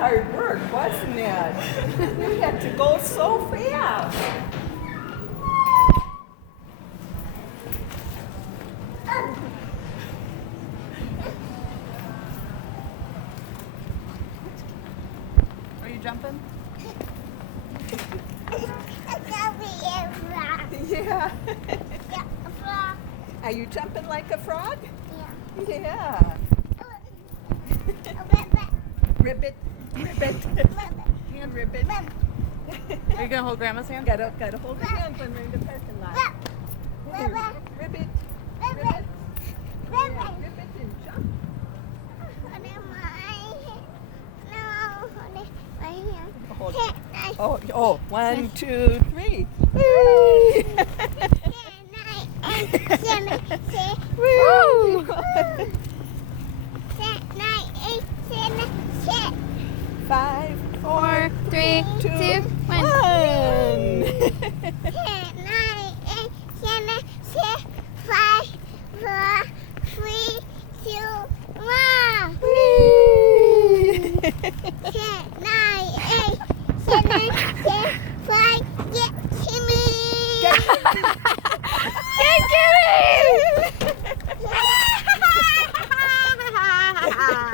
hard work, wasn't it? You had to go so fast. Are you jumping? Yeah. Yeah. Are you jumping like a frog? Yeah. Yeah. Ribbit. Ribbit. Hand ribbit. Are you gonna hold Grandma's hand? Gotta hold your hand when we're in the parking lot. Ribbit. Ribbit. Yeah, ribbit and jump. Hold. Oh, 1, 2, 3. Whee! Woo! 5, 4, 3, 2, 1. 1.